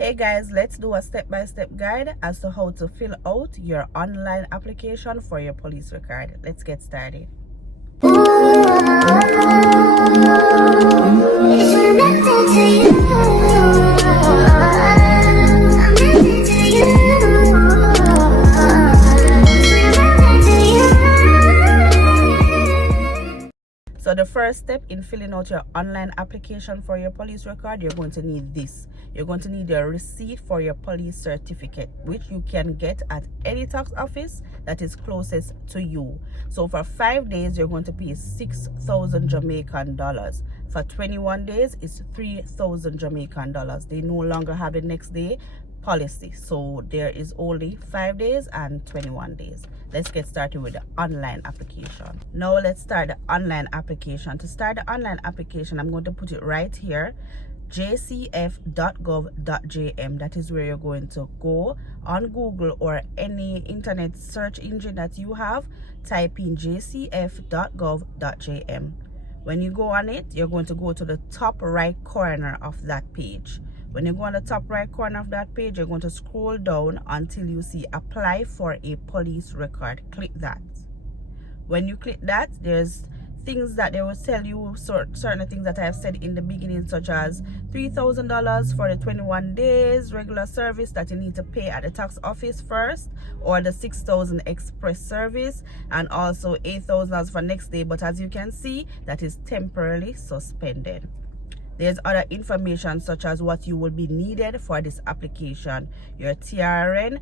Hey guys, let's do a step-by-step guide as to how to fill out your online application for your police record. Let's get started. So the first step in filling out your online application for your police record, you're going to need this. You're going to need your receipt for your police certificate, which you can get at any tax office that is closest to you. So for 5 days, you're going to pay 6,000 Jamaican dollars. For 21 days, it's 3,000 Jamaican dollars. They no longer have the next day policy, so there is only 5 days and 21 days. Let's get started with the online application. Now let's start the online application. To start the online application, I'm going to put it right here, jcf.gov.jm. that is where you're going to go on Google or any internet search engine that you have. Type in jcf.gov.jm. when you go on it, you're going to go to the top right corner of that page. When you go on the top right corner of that page, you're going to scroll down until you see apply for a police record. Click that. When you click that, there's things that they will tell you, certain things that I have said in the beginning, such as $3,000 for the 21 days regular service that you need to pay at the tax office first, or the 6,000 express service, and also $8,000 for next day. But as you can see, that is temporarily suspended. There's other information such as what you will be needed for this application: your TRN,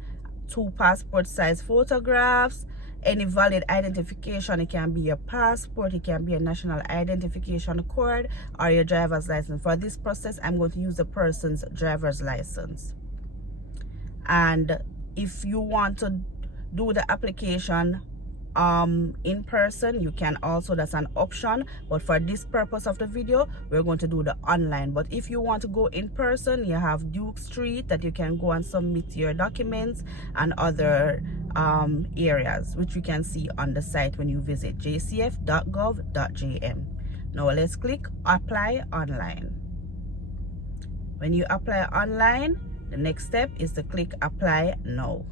2 passport size photographs, any valid identification. It can be your passport, it can be a national identification card, or your driver's license. For this process, I'm going to use the person's driver's license. And if you want to do the application in person, you can also, that's an option, but for this purpose of the video, we're going to do the online. But if you want to go in person, you have Duke Street that you can go and submit your documents, and other areas which you can see on the site when you visit jcf.gov.jm. Now let's click apply online. When you apply online, the next step is to click apply now.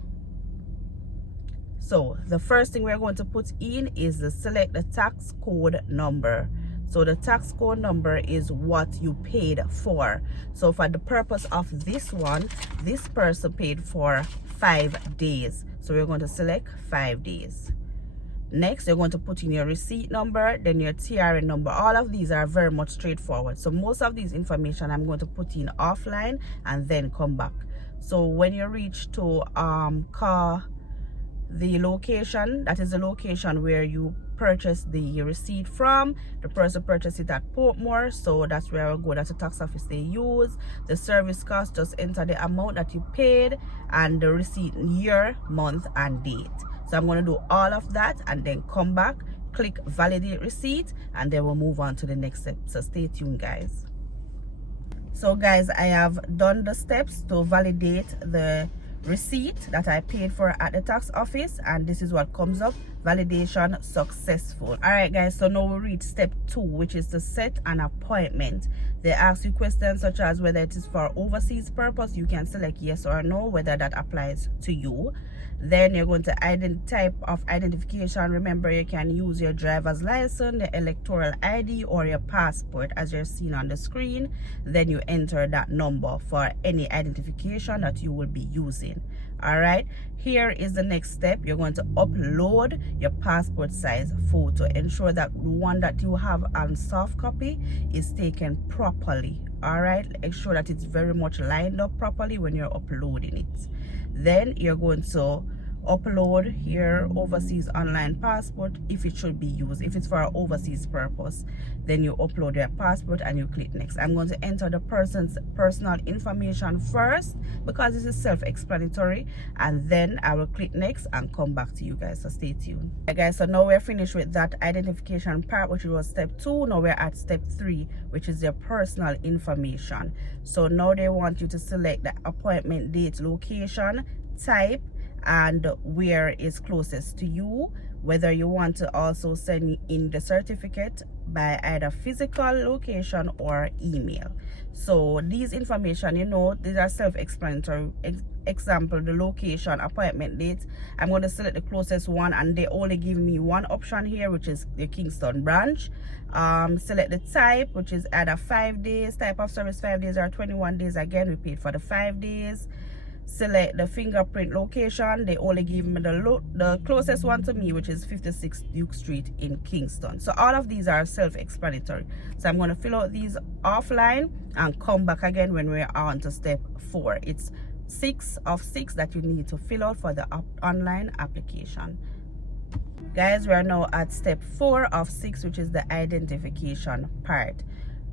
So the first thing we're going to put in is to select the tax code number. So the tax code number is what you paid for. So for the purpose of this one, this person paid for 5 days. So we're going to select 5 days. Next, you're going to put in your receipt number, then your TRN number. All of these are very much straightforward. So most of these information I'm going to put in offline and then come back. So when you reach to the location, that is the location where you purchased the receipt from. The person purchased it at Portmore, so that's where I'll go. That's the tax office they use. The service cost, just enter the amount that you paid, and the receipt year, month, and date. So I'm going to do all of that and then come back, click validate receipt, and then we'll move on to the next step. So stay tuned, guys. So guys, I have done the steps to validate the receipt that I paid for at the tax office, and this is what comes up: validation successful. All right guys, so now we reach step 2, which is to set an appointment. They ask you questions such as whether it is for overseas purpose. You can select yes or no, whether that applies to you. Then you're going to type of identification. Remember, you can use your driver's license, the electoral ID, or your passport as you're seeing on the screen. Then you enter that number for any identification that you will be using. All right, here is the next step. You're going to upload your passport size photo. Ensure that the one that you have on soft copy is taken properly. All right, ensure that it's very much lined up properly when you're uploading it. Then you're going to upload your overseas online passport if it should be used. If it's for an overseas purpose, then you upload your passport and you click next. I'm going to enter the person's personal information first because this is self-explanatory, and then I will click next and come back to you guys. So stay tuned. Okay guys, so now we're finished with that identification part, which was step 2. Now we're at step 3, which is your personal information. So now they want you to select the appointment date, location, type, and where is closest to you. whether you want to also send in the certificate by either physical location or email. So these information, you know, these are self-explanatory. Example, the location, appointment date, I'm going to select the closest one, and they only give me one option here, which is the Kingston branch. Select the type, which is either 5 days, type of service 5 days or 21 days. Again, we paid for the 5 days. Select the fingerprint location. They only give me the closest one to me, which is 56 Duke Street in Kingston. So all of these are self-explanatory. So I'm going to fill out these offline and come back again when we're on to step 4. It's 6 of 6 that you need to fill out for the online application. Guys, we are now at step 4 of 6, which is the identification part.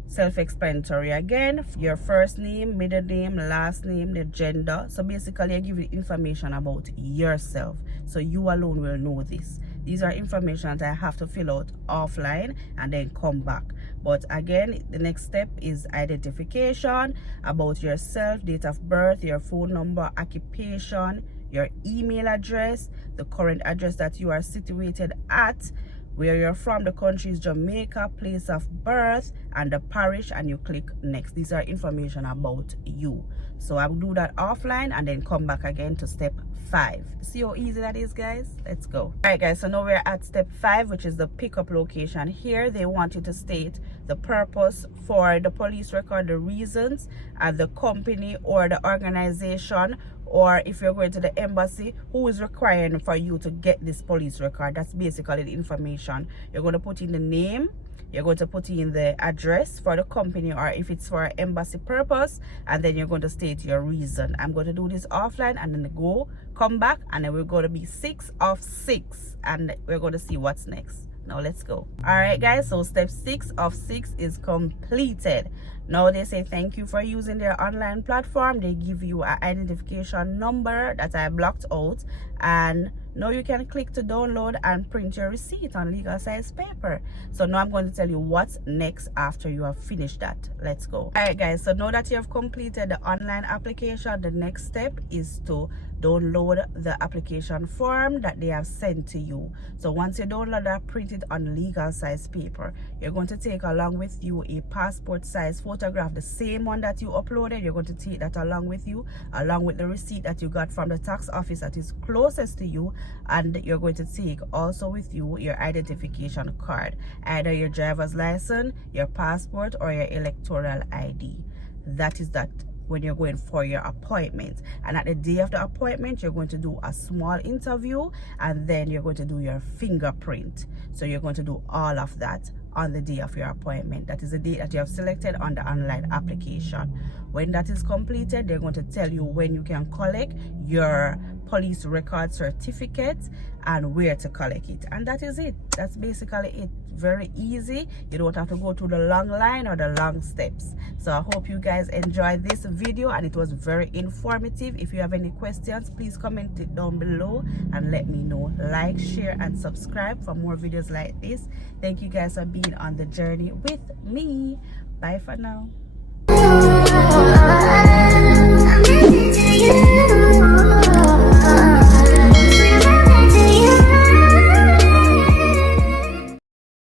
Self-explanatory again, your first name, middle name, last name, the gender. So basically I give you information about yourself, so you alone will know this. These are information that I have to fill out offline and then come back. But again, the next step is identification, about yourself, date of birth, your phone number, occupation, your email address, the current address that you are situated at, where you're from, the country is Jamaica, place of birth, and the parish, and you click next. These are information about you. So I will do that offline and then come back again to step 5. See how easy that is, guys? Let's go. All right, guys, so now we're at step 5, which is the pickup location. Here they want you to state the purpose for the police record, the reasons, and the company or the organization, or if you're going to the embassy, who is requiring for you to get this police record. That's basically the information. You're going to put in the name, you're going to put in the address for the company, or if it's for embassy purpose, and then you're going to state your reason. I'm going to do this offline and then come back, and then we're going to be 6 of 6, and we're going to see what's next. Now let's go. All right, guys, so step 6 of 6 is completed. Now they say thank you for using their online platform. They give you an identification number that I blocked out, and now you can click to download and print your receipt on legal size paper. So now I'm going to tell you what's next after you have finished that. Let's go. All right, guys, so now that you have completed the online application, the next step is to download the application form that they have sent to you. So once you download that, print it on legal size paper. You're going to take along with you a passport size photograph, the same one that you uploaded. You're going to take that along with you, along with the receipt that you got from the tax office that is closest to you, and you're going to take also with you your identification card, either your driver's license, your passport, or your electoral ID. That is that when you're going for your appointment. And at the day of the appointment, you're going to do a small interview, and then you're going to do your fingerprint. So you're going to do all of that on the day of your appointment. That is the date that you have selected on the online application. When that is completed, they're going to tell you when you can collect your police record certificate and where to collect it. And that is it. That's basically it. Very easy. You don't have to go through the long line or the long steps. So I hope you guys enjoyed this video, and it was very informative. If you have any questions, please comment it down below and let me know. Like, share, and subscribe for more videos like this. Thank you guys for being on the journey with me. Bye for now.